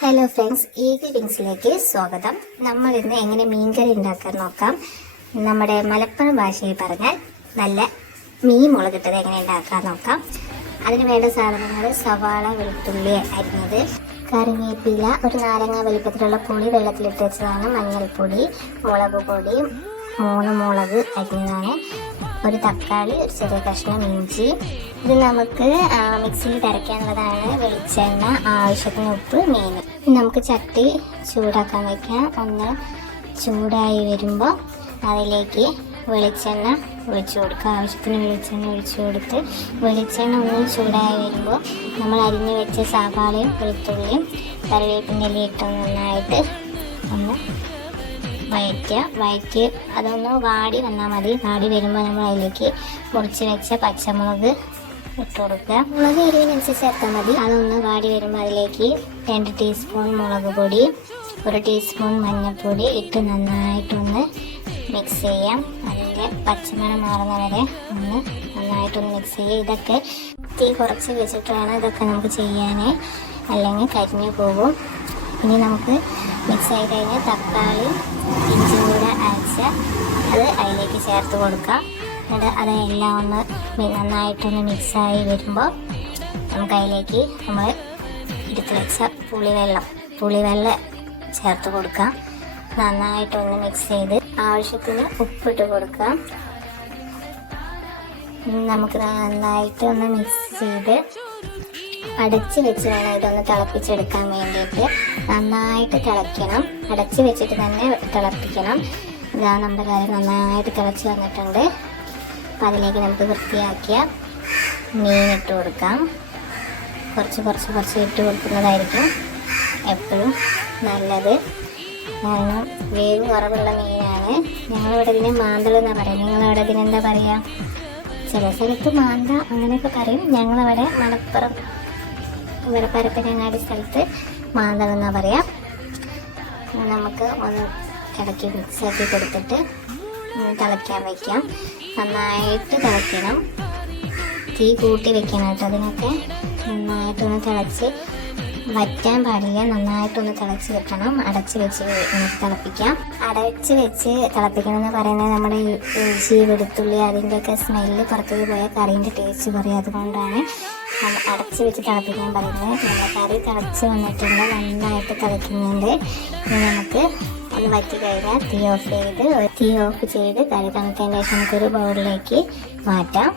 Hello friends, ഈഗി വിങ്സിലേക്ക് സ്വാഗതം. നമ്മൾ ഇന്ന് എങ്ങനെ മീൻകറി ഉണ്ടാക്കാൻ നോക്കാം. നമ്മുടെ മലപ്പുറം ഭാഷയിൽ പറഞ്ഞാൽ നല്ല മീൻ മുളകിട്ടത് എങ്ങനെ ഉണ്ടാക്കാൻ നോക്കാം. അതിന് വേണ്ട സാധനങ്ങൾ: സവാള, വെളുത്തുള്ളി അരിഞ്ഞത്, കറിവേപ്പില, ഒരു നാരങ്ങ വലിപ്പത്തിലുള്ള പുളി വെള്ളത്തിലിട്ട് വെച്ചതാണ്, മഞ്ഞൾപ്പൊടി, മുളക് പൊടി, 3 മുളക് അരിഞ്ഞതാണ്, ഒരു തക്കാളി, ഒരു ചെറിയ കഷ്ണം ഇഞ്ചി. ഇത് നമുക്ക് മിക്സിയിൽ തിരക്കാനുള്ളതാണ്. വെളിച്ചെണ്ണ, ആവശ്യത്തിന് ഉപ്പ്, മീൻ. നമുക്ക് ചട്ടി ചൂടാക്കാൻ വയ്ക്കാം. ഒന്ന് ചൂടായി വരുമ്പോൾ അതിലേക്ക് വെളിച്ചെണ്ണ ഒഴിച്ചു കൊടുക്കുക. ആവശ്യത്തിന് വെളിച്ചെണ്ണ ഒഴിച്ചു കൊടുത്ത് വെളിച്ചെണ്ണ ഒന്ന് ചൂടായി വരുമ്പോൾ നമ്മൾ അരിഞ്ഞു വെച്ച സവാളയും വെളുത്തുള്ളിയും കറിവേപ്പിൻ്റെ ഇട്ട് നന്നായിട്ട് ഒന്ന് വയറ്റി അതൊന്ന് വാടി വന്നാൽ മതി. വാടി വരുമ്പോൾ നമ്മൾ അതിലേക്ക് മുറിച്ച് വെച്ച പച്ചമുളക് ഇട്ട് കൊടുക്കുക. മുളക് എരിവിനനുസരിച്ച് ചേർത്താൽ മതി. അതൊന്ന് വാടി വരുമ്പോൾ അതിലേക്ക് 2 ടീസ്പൂൺ മുളക് പൊടി, 1 ടീസ്പൂൺ മഞ്ഞൾപ്പൊടി ഇട്ട് നന്നായിട്ടൊന്ന് മിക്സ് ചെയ്യാം. അതിൻ്റെ പച്ചമണം മാറുന്ന വരെ നന്നായിട്ടൊന്ന് മിക്സ് ചെയ്യുക. ഇതൊക്കെ തീ കുറച്ച് വെച്ചിട്ട് വേണം ഇതൊക്കെ നമുക്ക് ചെയ്യാൻ, അല്ലെങ്കിൽ കരിഞ്ഞു പോകും. ഇനി നമുക്ക് മിക്സ് ആയി കഴിഞ്ഞാൽ തക്കാളി, ഇഞ്ചി കൂടെ അരച്ച് അത് അതിലേക്ക് ചേർത്ത് കൊടുക്കാം. എന്നിട്ട് അതെല്ലാം ഒന്ന് നന്നായിട്ടൊന്ന് മിക്സായി വരുമ്പോൾ നമുക്ക് അതിലേക്ക് നമ്മൾ എടുത്ത് വെച്ച പുളിവെള്ളം ചേർത്ത് കൊടുക്കാം. നന്നായിട്ടൊന്ന് മിക്സ് ചെയ്ത് ആവശ്യത്തിന് ഉപ്പിട്ട് കൊടുക്കാം. നമുക്ക് നന്നായിട്ട് ഒന്ന് മിക്സ് ചെയ്ത് അടച്ച് വെച്ച് വേണം ഇതൊന്ന് തിളപ്പിച്ചെടുക്കാൻ വേണ്ടിയിട്ട്. നന്നായിട്ട് തിളയ്ക്കണം, അടച്ച് വെച്ചിട്ട് തന്നെ തിളപ്പിക്കണം. ഇതാ നമ്മുടെ കാര്യം നന്നായിട്ട് തിളച്ച് വന്നിട്ടുണ്ട്. അപ്പം അതിലേക്ക് നമുക്ക് വൃത്തിയാക്കിയ മീൻ ഇട്ട് കൊടുക്കാം. കുറച്ച് ഇട്ട് കൊടുക്കുന്നതായിരിക്കും എപ്പോഴും നല്ലത്. കാരണം വേവ് കുറവുള്ള മീനാണ്. ഞങ്ങളിവിടെ ഇതിനെ മാന്തൾ എന്നാണ് പറയുക. നിങ്ങളവിടെ ഇതിനെന്താ പറയുക? ചില സ്ഥലത്ത് മാന്ത അങ്ങനെയൊക്കെ പറയും. ഞങ്ങളവിടെ മലപ്പുറം ഇവിടെ പരപ്പനങ്ങാടി സ്ഥലത്ത് മാന്തൾ എന്നാണ് പറയാം. നമുക്ക് ഒന്ന് ഇടയ്ക്ക് മിക്സാക്കി കൊടുത്തിട്ട് തിളയ്ക്കാൻ വയ്ക്കാം. നന്നായിട്ട് തിളയ്ക്കണം, തീ കൂട്ടി വെക്കണം കേട്ടോ. അതിനൊക്കെ നന്നായിട്ടൊന്ന് തിളച്ച് വറ്റാൻ പാടില്ല, നന്നായിട്ടൊന്ന് തിളച്ച് വെക്കണം. അടച്ച് വെച്ച് നമുക്ക് തിളപ്പിക്കാം. അടച്ച് വെച്ച് തിളപ്പിക്കണം എന്ന് പറയുന്നത് നമ്മുടെ ഇഞ്ചി, വെളുത്തുള്ളി അതിൻ്റെയൊക്കെ സ്മെല്ല് പുറത്തേക്ക് പോയാൽ കറീൻ്റെ ടേസ്റ്റ് കുറയും. അതുകൊണ്ടാണ് അടച്ച് വെച്ച് തിളപ്പിക്കാൻ പറയുന്നത്. നമ്മുടെ കറി തിളച്ച് വന്നിട്ടുണ്ട്, നന്നായിട്ട് തിളയ്ക്കുന്നുണ്ട്. ഇനി നമുക്ക് ഒന്ന് വറ്റി കഴിഞ്ഞാൽ തീ ഓഫ് ചെയ്ത് കറി തണുത്തതിന് ശേഷം നമുക്കൊരു ബൗളിലേക്ക് മാറ്റാം.